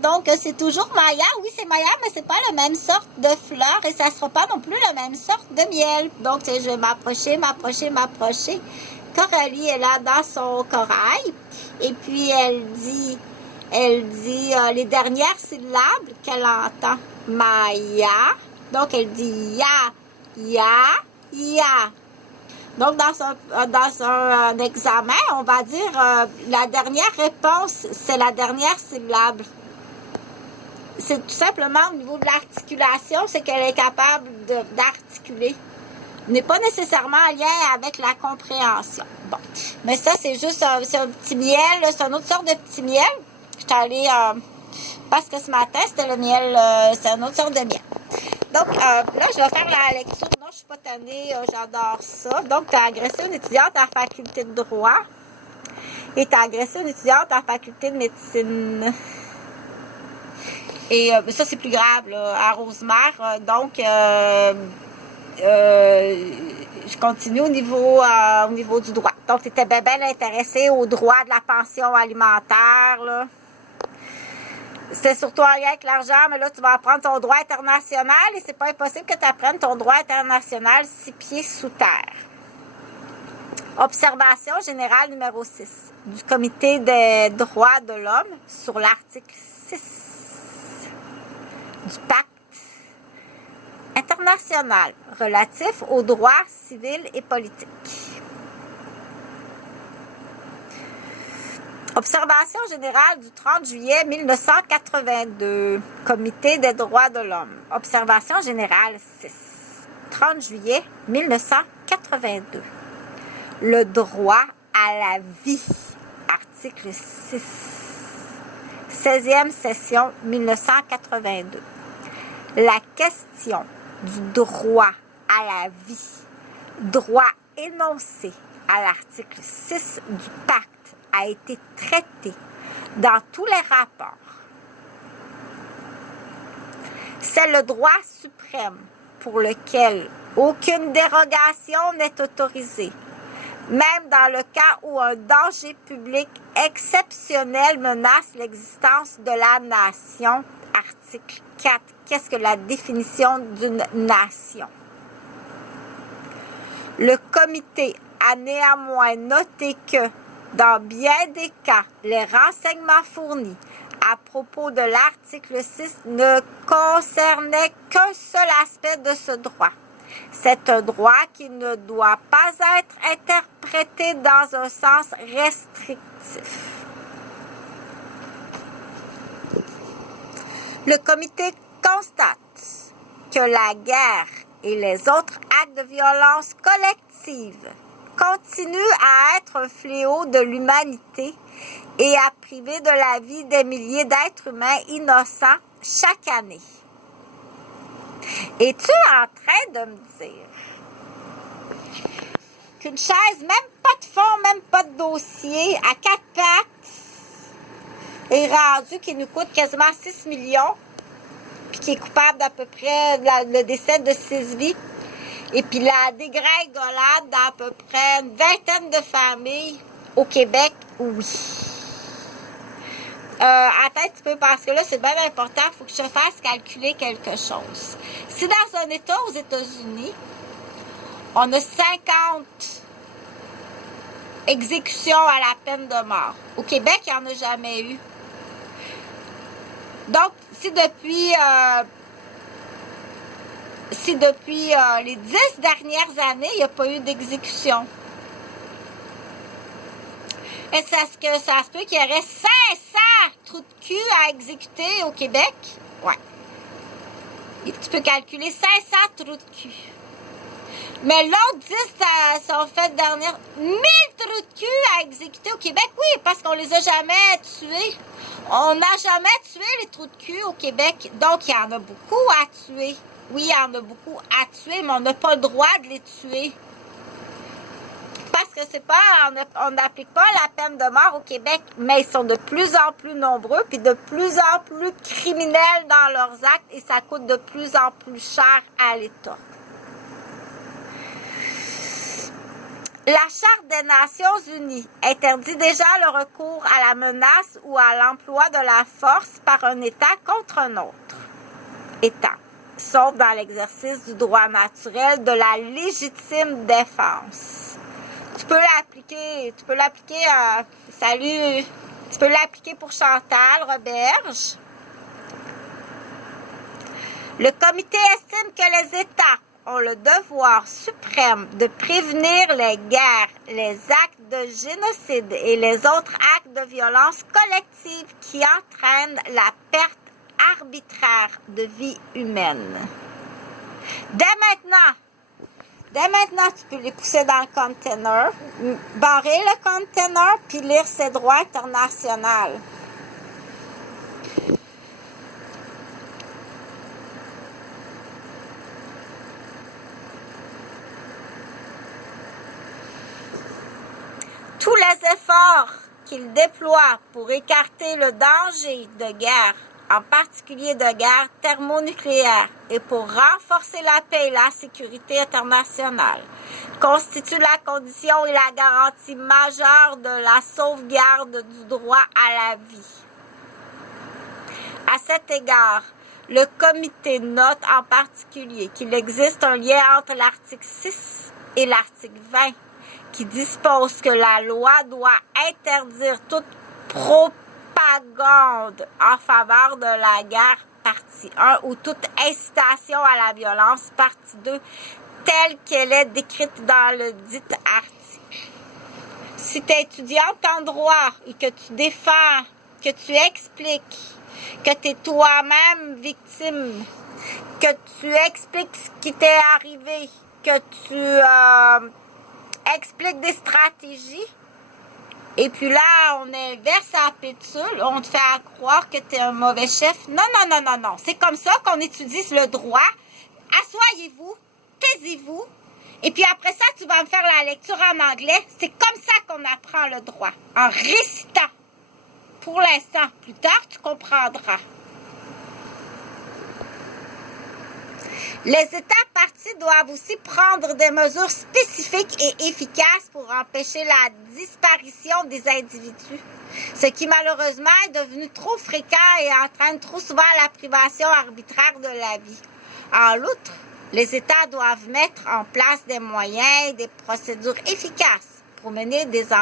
Donc, c'est toujours Maya. Oui, c'est Maya, mais c'est pas la même sorte de fleur et ça sera pas non plus la même sorte de miel. Donc, je vais m'approcher. Coralie est là dans son corail. Et puis, elle dit les dernières syllabes qu'elle entend. Maya. Donc, elle dit ya. Donc, dans un examen, on va dire la dernière réponse, c'est la dernière syllabe. C'est tout simplement au niveau de l'articulation, c'est qu'elle est capable d'articuler. N'est pas nécessairement en lien avec la compréhension. Bon, mais ça, c'est juste un petit miel, c'est une autre sorte de petit miel. Je suis allée, parce que ce matin, c'était le miel, c'est une autre sorte de miel. Donc, là, je vais faire la lecture. Non, je suis pas tannée, j'adore ça. Donc, tu as agressé une étudiante en faculté de droit et tu as agressé une étudiante en faculté de médecine. Et ça, c'est plus grave, là, à Rosemère. Donc, je continue au niveau du droit. Donc, tu étais bien intéressée au droit de la pension alimentaire, là. C'est surtout en lien avec l'argent, mais là, tu vas apprendre ton droit international et c'est pas impossible que tu apprennes ton droit international 6 pieds sous terre. Observation générale numéro 6 du Comité des droits de l'homme sur l'article 6 du pacte international relatif aux droits civils et politiques. Observation générale du 30 juillet 1982, Comité des droits de l'homme. Observation générale 6, 30 juillet 1982. Le droit à la vie, article 6, 16e session 1982. La question du droit à la vie, droit énoncé à l'article 6 du pacte, a été traité dans tous les rapports. C'est le droit suprême pour lequel aucune dérogation n'est autorisée, même dans le cas où un danger public exceptionnel menace l'existence de la nation. Article 4. Qu'est-ce que la définition d'une nation? Le comité a néanmoins noté que dans bien des cas, les renseignements fournis à propos de l'article 6 ne concernaient qu'un seul aspect de ce droit. C'est un droit qui ne doit pas être interprété dans un sens restrictif. Le comité constate que la guerre et les autres actes de violence collective continuent à être un fléau de l'humanité et à priver de la vie des milliers d'êtres humains innocents chaque année. Es-tu en train de me dire qu'une chaise, même pas de fond, même pas de dossier, à 4 pattes, est rendue qui nous coûte quasiment 6 millions, puis qui est coupable d'à peu près le décès de 6 vies? Et puis la dégringolade d'à peu près une vingtaine de familles au Québec, oui. Attends un petit peu, parce que là, c'est bien important, il faut que je te fasse calculer quelque chose. Si dans un État aux États-Unis, on a 50 exécutions à la peine de mort, au Québec, il n'y en a jamais eu. Donc, si depuis les 10 dernières années, il n'y a pas eu d'exécution, est-ce que ça se peut qu'il y aurait 500 trous de cul à exécuter au Québec? Ouais. Et tu peux calculer 500 trous de cul. Mais l'autre 10 sont faits dernière. 1000 trous de cul à exécuter au Québec? Oui, parce qu'on les a jamais tués. On n'a jamais tué les trous de cul au Québec. Donc, il y en a beaucoup à tuer. Oui, il y en a beaucoup à tuer, mais on n'a pas le droit de les tuer. Parce que c'est pas, on n'applique pas la peine de mort au Québec, mais ils sont de plus en plus nombreux, puis de plus en plus criminels dans leurs actes, et ça coûte de plus en plus cher à l'État. La Charte des Nations Unies interdit déjà le recours à la menace ou à l'emploi de la force par un État contre un autre État, sauf dans l'exercice du droit naturel de la légitime défense. Tu peux l'appliquer, salut, tu peux l'appliquer pour Chantal Roberge. Le comité estime que les États ont le devoir suprême de prévenir les guerres, les actes de génocide et les autres actes de violence collective qui entraînent la perte arbitraire de vie humaine. Dès maintenant, tu peux les pousser dans le container, barrer le container, puis lire ses droits internationaux. Tous les efforts qu'il déploie pour écarter le danger de guerre, en particulier de guerre thermonucléaire, et pour renforcer la paix et la sécurité internationale, constituent la condition et la garantie majeure de la sauvegarde du droit à la vie. À cet égard, le comité note en particulier qu'il existe un lien entre l'article 6 et l'article 20 qui dispose que la loi doit interdire toute propagande en faveur de la guerre, partie 1, ou toute incitation à la violence, partie 2, telle qu'elle est décrite dans le dit article. Si tu es étudiante en droit et que tu défends, que tu expliques que tu es toi-même victime, que tu expliques ce qui t'est arrivé, que tu explique des stratégies, et puis là, on inverse la pétule, on te fait croire que tu es un mauvais chef. Non. C'est comme ça qu'on étudie le droit. Assoyez-vous, taisez-vous, et puis après ça, tu vas me faire la lecture en anglais. C'est comme ça qu'on apprend le droit, en récitant. Pour l'instant, plus tard, tu comprendras. Les États partis doivent aussi prendre des mesures spécifiques et efficaces pour empêcher la disparition des individus, ce qui malheureusement est devenu trop fréquent et entraîne trop souvent la privation arbitraire de la vie. En outre, les États doivent mettre en place des moyens et des procédures efficaces pour mener des enquêtes